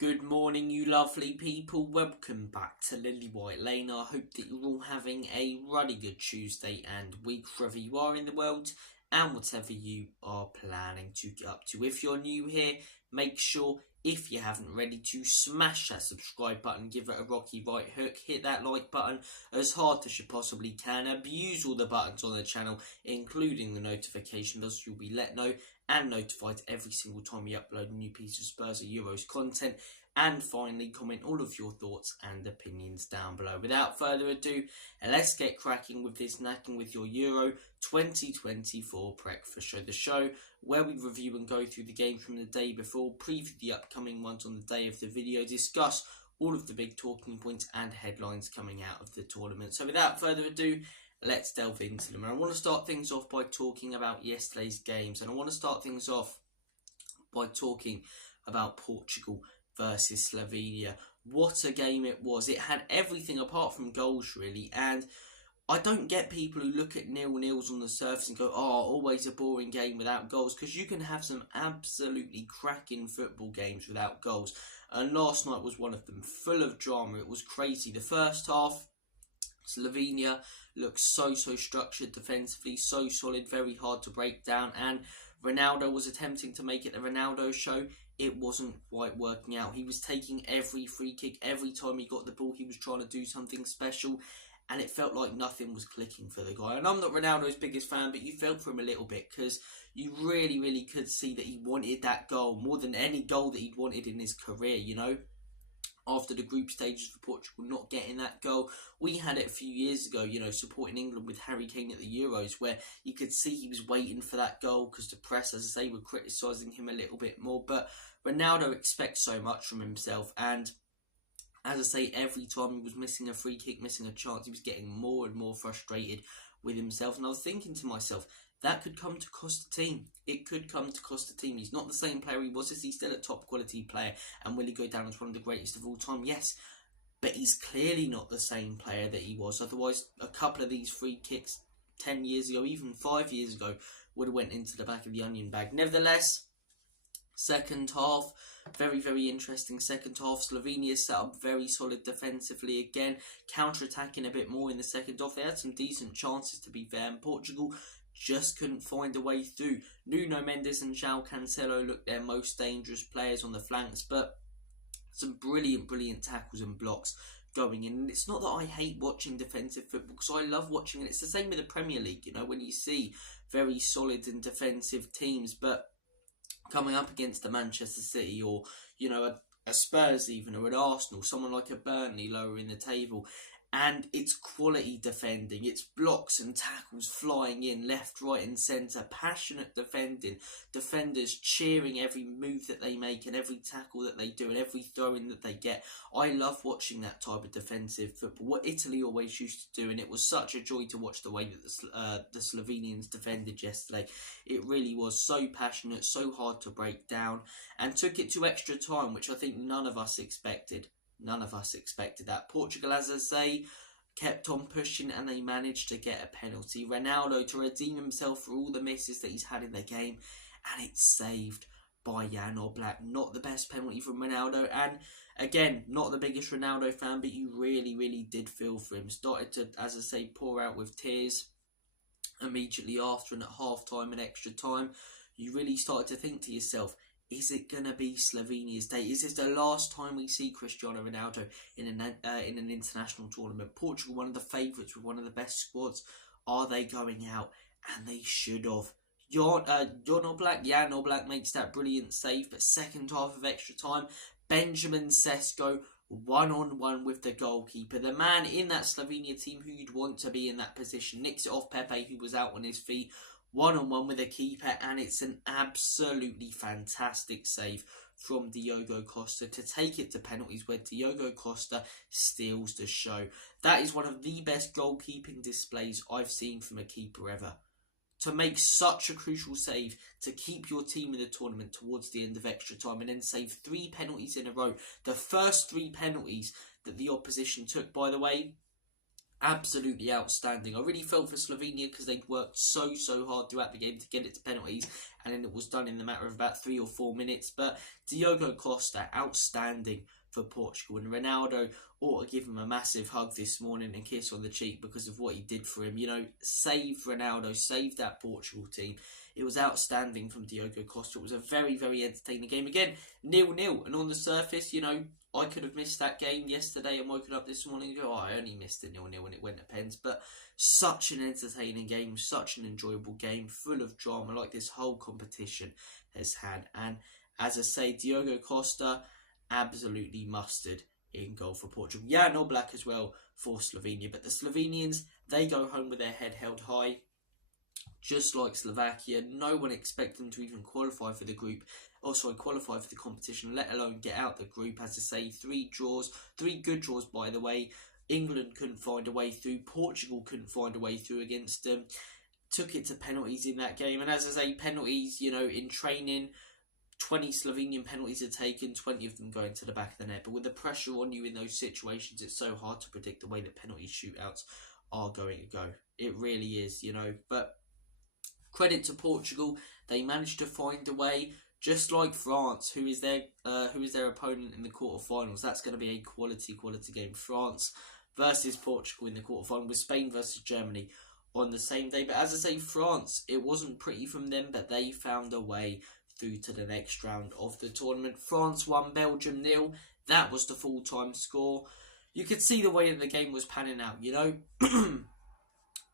Good morning, you lovely people. Welcome back to Lily White Lane. I hope that you're all having a really good Tuesday and week wherever you are in the world and whatever you are planning to get up to. If you're new here, make sure, if you haven't already, to smash that subscribe button, give it a rocky right hook, hit that like button as hard as you possibly can, abuse all the buttons on the channel, including the notification bell, so you'll be let know and notified every single time we upload a new piece of Spurs or Euros content. And finally, comment all of your thoughts and opinions down below. Without further ado, let's get cracking with this Knacking with Your Euro 2024 breakfast show. The show where we review and go through the games from the day before, preview the upcoming ones on the day of the video, discuss all of the big talking points and headlines coming out of the tournament. So without further ado, let's delve into them. And I want to start things off by talking about yesterday's games. And I want to start things off by talking about Portugal versus Slovenia. What a game it was. It had everything apart from goals, really. And I don't get people who look at 0-0s on the surface and go, oh, always a boring game without goals, because you can have some absolutely cracking football games without goals. And last night was one of them, full of drama. It was crazy. The first half, Slovenia looked so structured defensively, so solid, very hard to break down, and Ronaldo was attempting to make it the Ronaldo show. It wasn't quite working out. He was taking every free kick. Every time he got the ball, he was trying to do something special, and it felt like nothing was clicking for the guy. And I'm not Ronaldo's biggest fan, but you felt for him a little bit, because you really could see that he wanted that goal more than any goal that he'd wanted in his career, you know. After the group stages for Portugal not getting that goal, we had it a few years ago, you know, supporting England with Harry Kane at the Euros, where you could see he was waiting for that goal because the press, as I say, were criticising him a little bit more. But Ronaldo expects so much from himself, and as I say, every time he was missing a free kick, missing a chance, he was getting more and more frustrated with himself. And I was thinking to myself, that could come to cost the team. It could come to cost the team. He's not the same player he was. Is he still a top quality player? And will he go down as one of the greatest of all time? Yes. But he's clearly not the same player that he was. Otherwise, a couple of these free kicks 10 years ago, even 5 years ago, would have went into the back of the onion bag. Nevertheless, second half, very interesting second half. Slovenia set up very solid defensively again, counter-attacking a bit more in the second half. They had some decent chances, to be fair, and Portugal just couldn't find a way through. Nuno Mendes and João Cancelo looked their most dangerous players on the flanks, but some brilliant tackles and blocks going in. And it's not that I hate watching defensive football, because I love watching it. It's the same with the Premier League, you know, when you see very solid and defensive teams, but coming up against a Manchester City or, you know, a Spurs even, or an Arsenal, someone like a Burnley lower in the table, and it's quality defending, it's blocks and tackles flying in left, right and centre, passionate defending, defenders cheering every move that they make and every tackle that they do and every throw-in that they get. I love watching that type of defensive football, what Italy always used to do, and it was such a joy to watch the way that the Slovenians defended yesterday. It really was so passionate, so hard to break down, and took it to extra time, which I think none of us expected. None of us expected that. Portugal, as I say, kept on pushing and they managed to get a penalty. Ronaldo to redeem himself for all the misses that he's had in the game, and it's saved by Jan Oblak. Not the best penalty from Ronaldo, and again, not the biggest Ronaldo fan, but you really did feel for him. Started to, as I say, pour out with tears immediately after, and at half time and extra time, you really started to think to yourself, is it going to be Slovenia's day? Is this the last time we see Cristiano Ronaldo in an international tournament? Portugal, one of the favourites with one of the best squads. Are they going out? And they should have. Jan Oblak makes that brilliant save, but second half of extra time, Benjamin Sesko one-on-one with the goalkeeper. The man in that Slovenia team who you'd want to be in that position. Nicks it off Pepe, who was out on his feet. One-on-one with a keeper, and it's an absolutely fantastic save from Diogo Costa to take it to penalties, where Diogo Costa steals the show. That is one of the best goalkeeping displays I've seen from a keeper ever. To make such a crucial save, to keep your team in the tournament towards the end of extra time, and then save 3 penalties in a row. The first 3 penalties that the opposition took, by the way, absolutely outstanding. I really felt for Slovenia because they'd worked so hard throughout the game to get it to penalties, and then it was done in the matter of about 3 or 4 minutes. But Diogo Costa, outstanding for Portugal, and Ronaldo ought to give him a massive hug this morning and kiss on the cheek because of what he did for him. You know, save Ronaldo, save that Portugal team. It was outstanding from Diogo Costa. It was a very entertaining game. Again, 0-0, and on the surface, you know, I could have missed that game yesterday and woken up this morning and go, oh, I only missed a 0-0 when it went to pens. But such an entertaining game, such an enjoyable game, full of drama like this whole competition has had. And as I say, Diogo Costa, absolutely mustard in goal for Portugal. Yeah, no black as well for Slovenia. But the Slovenians, they go home with their head held high. Just like Slovakia, no one expected them to even qualify for the group. Qualify for the competition, let alone get out the group. As I say, 3 draws, 3 good draws by the way. England couldn't find a way through. Portugal couldn't find a way through against them. Took it to penalties in that game. And as I say, penalties, you know, in training, 20 Slovenian penalties are taken, 20 of them going to the back of the net. But with the pressure on you in those situations, it's so hard to predict the way that penalty shootouts are going to go. It really is, you know. But credit to Portugal, they managed to find a way, just like France, who is their opponent in the quarterfinals. That's going to be a quality game. France versus Portugal in the quarterfinal, with Spain versus Germany on the same day. But as I say, France, it wasn't pretty from them, but they found a way through to the next round of the tournament. France 1, Belgium 0. That was the full-time score. You could see the way that the game was panning out, you know.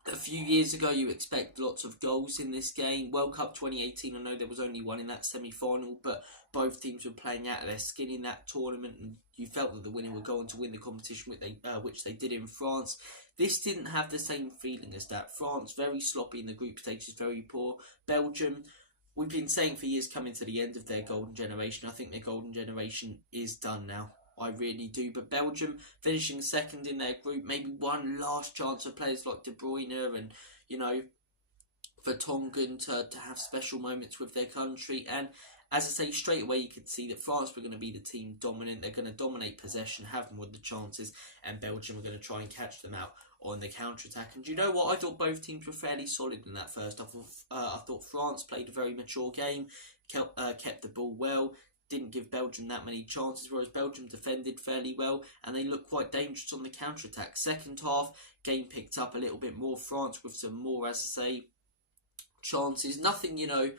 A few years ago, you expect lots of goals in this game. World Cup 2018, I know there was only one in that semi-final, but both teams were playing out of their skin in that tournament, and you felt that the winner would go on to win the competition, which they did in France. This didn't have the same feeling as that. France, very sloppy in the group stages, very poor. Belgium, we've been saying for years, coming to the end of their golden generation. I think their golden generation is done now. I really do. But Belgium finishing second in their group, maybe one last chance for players like De Bruyne and, you know, for Tongan to have special moments with their country. And as I say, straight away you could see that France were going to be the team dominant. They're going to dominate possession, have them with the chances, and Belgium were going to try and catch them out on the counter-attack. And you know what? I thought both teams were fairly solid in that first. I thought France played a very mature game, kept the ball well, didn't give Belgium that many chances, whereas Belgium defended fairly well and they looked quite dangerous on the counter-attack. Second half, game picked up a little bit more. France with some more, as I say, chances. Nothing, you know,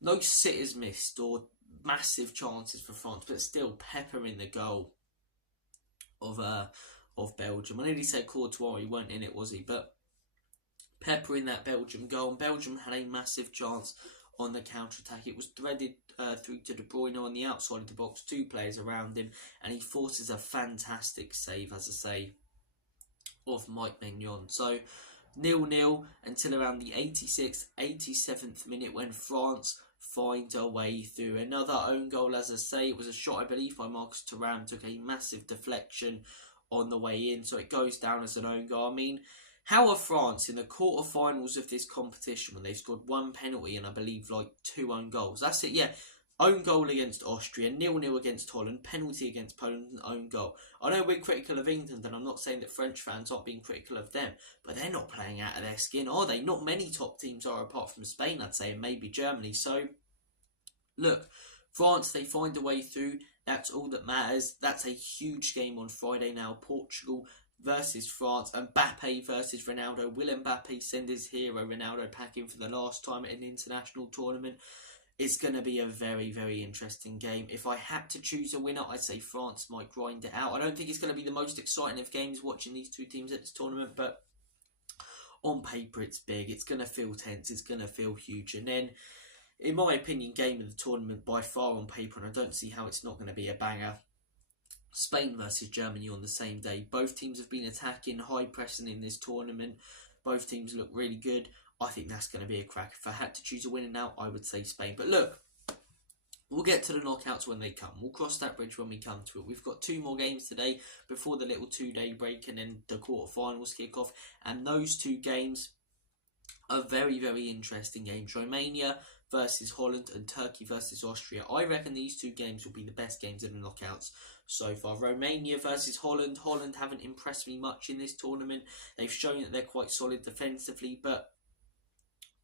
no sitters missed or massive chances for France, but still pepper in the goal of Belgium. I nearly said Courtois, he weren't in it, was he? But pepper in that Belgium goal, and Belgium had a massive chance on the counter-attack. It was threaded through to De Bruyne on the outside of the box, 2 players around him, and he forces a fantastic save, as I say, of Mike Maignan. So 0-0 until around the 86th, 87th minute when France find a way through. Another own goal, as I say. It was a shot, I believe, by Marcus Thuram, took a massive deflection on the way in, so it goes down as an own goal. I mean, how are France in the quarterfinals of this competition when they've scored 1 penalty and I believe like 2 own goals? That's it, yeah. Own goal against Austria, 0-0 against Holland, penalty against Poland, and own goal. I know we're critical of England, and I'm not saying that French fans aren't being critical of them, but they're not playing out of their skin, are they? Not many top teams are, apart from Spain, I'd say, and maybe Germany. So, look, France, they find a way through. That's all that matters. That's a huge game on Friday now. Portugal versus France, Mbappe versus Ronaldo. Will Mbappe send his hero Ronaldo packing for the last time at an international tournament? It's going to be a very interesting game. If I had to choose a winner, I'd say France might grind it out. I don't think it's going to be the most exciting of games watching these 2 teams at this tournament, but on paper it's big. It's going to feel tense. It's going to feel huge. And then, in my opinion, game of the tournament by far on paper, and I don't see how it's not going to be a banger. Spain versus Germany on the same day. Both teams have been attacking, high pressing in this tournament. Both teams look really good. I think that's going to be a crack. If I had to choose a winner now, I would say Spain. But look, we'll get to the knockouts when they come. We'll cross that bridge when we come to it. We've got 2 more games today before the little 2-day break, and then the quarterfinals kick off. And those 2 games are very interesting games. Romania versus Holland and Turkey versus Austria. I reckon these two games will be the best games in the knockouts so far. Romania versus Holland. Holland haven't impressed me much in this tournament. They've shown that they're quite solid defensively, but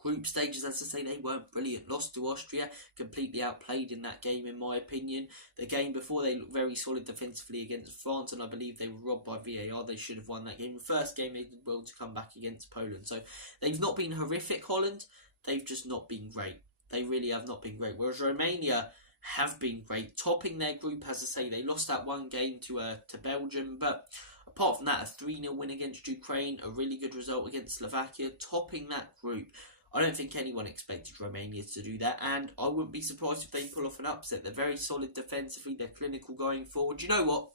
group stages, as I say, they weren't brilliant. Lost to Austria, completely outplayed in that game, in my opinion. The game before, they looked very solid defensively against France, and I believe they were robbed by VAR. They should have won that game. The first game, they did well to come back against Poland. So they've not been horrific, Holland. They've just not been great. They really have not been great. Whereas Romania have been great, topping their group. As I say, they lost that one game to Belgium, but apart from that, a 3-0 win against Ukraine, a really good result against Slovakia, topping that group. I don't think anyone expected Romania to do that, and I wouldn't be surprised if they pull off an upset. They're very solid defensively, they're clinical going forward. You know what?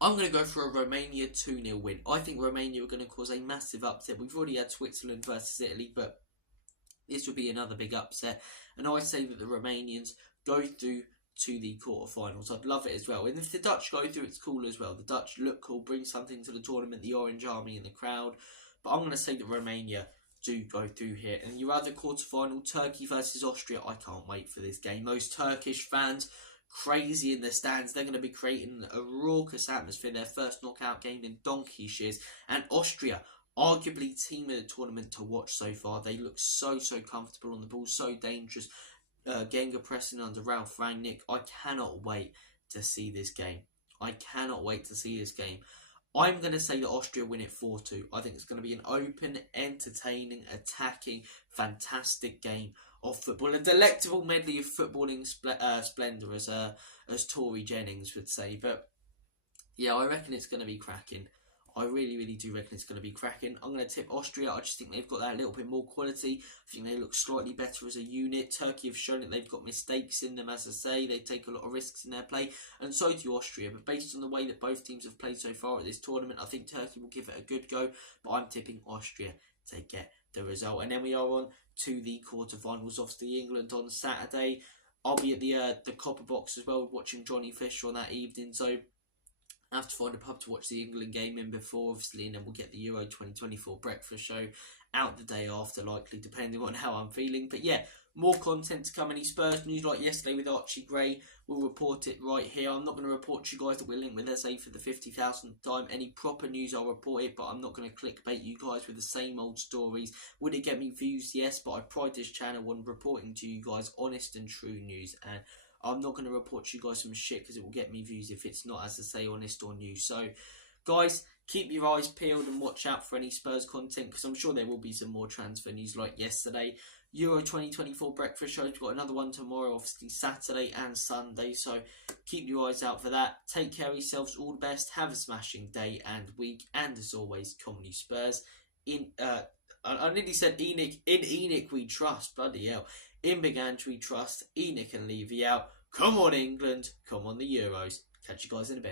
I'm going to go for a Romania 2-0 win. I think Romania are going to cause a massive upset. We've already had Switzerland versus Italy, but this would be another big upset. And I say that the Romanians go through to the quarterfinals. I'd love it as well. And if the Dutch go through, it's cool as well. The Dutch look cool, bring something to the tournament, the Orange Army in the crowd. But I'm going to say that Romania do go through here. And your other quarterfinal, Turkey versus Austria. I can't wait for this game. Those Turkish fans, crazy in the stands. They're going to be creating a raucous atmosphere. Their first knockout game in donkey's years. And Austria, arguably team of the tournament to watch so far. They look so comfortable on the ball, so dangerous. Genga pressing under Ralf Rangnick. I cannot wait to see this game. I cannot wait to see this game. I'm going to say that Austria win it 4-2. I think it's going to be an open, entertaining, attacking, fantastic game of football. A delectable medley of footballing splendour, as Tory Jennings would say. But yeah, I reckon it's going to be cracking. I really do reckon it's going to be cracking. I'm going to tip Austria. I just think they've got that little bit more quality. I think they look slightly better as a unit. Turkey have shown that they've got mistakes in them, as I say. They take a lot of risks in their play, and so do Austria. But based on the way that both teams have played so far at this tournament, I think Turkey will give it a good go. But I'm tipping Austria to get the result. And then we are on to the quarterfinals. Obviously, England on Saturday. I'll be at the Copper Box as well, watching Johnny Fisher on that evening. So I have to find a pub to watch the England game in before, obviously, and then we'll get the Euro 2024 breakfast show out the day after, likely, depending on how I'm feeling. But yeah, more content to come. Any Spurs news like yesterday with Archie Gray, we'll report it right here. I'm not going to report to you guys that we're linked with SA for the 50,000th time. Any proper news, I'll report it, but I'm not going to clickbait you guys with the same old stories. Would it get me views? Yes, but I pride this channel on reporting to you guys honest and true news, and I'm not going to report to you guys some shit because it will get me views if it's not, as I say, honest or new. So, guys, keep your eyes peeled and watch out for any Spurs content, because I'm sure there will be some more transfer news like yesterday. Euro 2024 breakfast show. We've got another one tomorrow, obviously Saturday and Sunday. So, keep your eyes out for that. Take care of yourselves. All the best. Have a smashing day and week. And as always, Comedy Spurs. I nearly said Enoch. In Enoch we trust. Bloody hell. In Big Andrew we trust. Enoch and Levy out. Come on, England. Come on, the Euros. Catch you guys in a bit.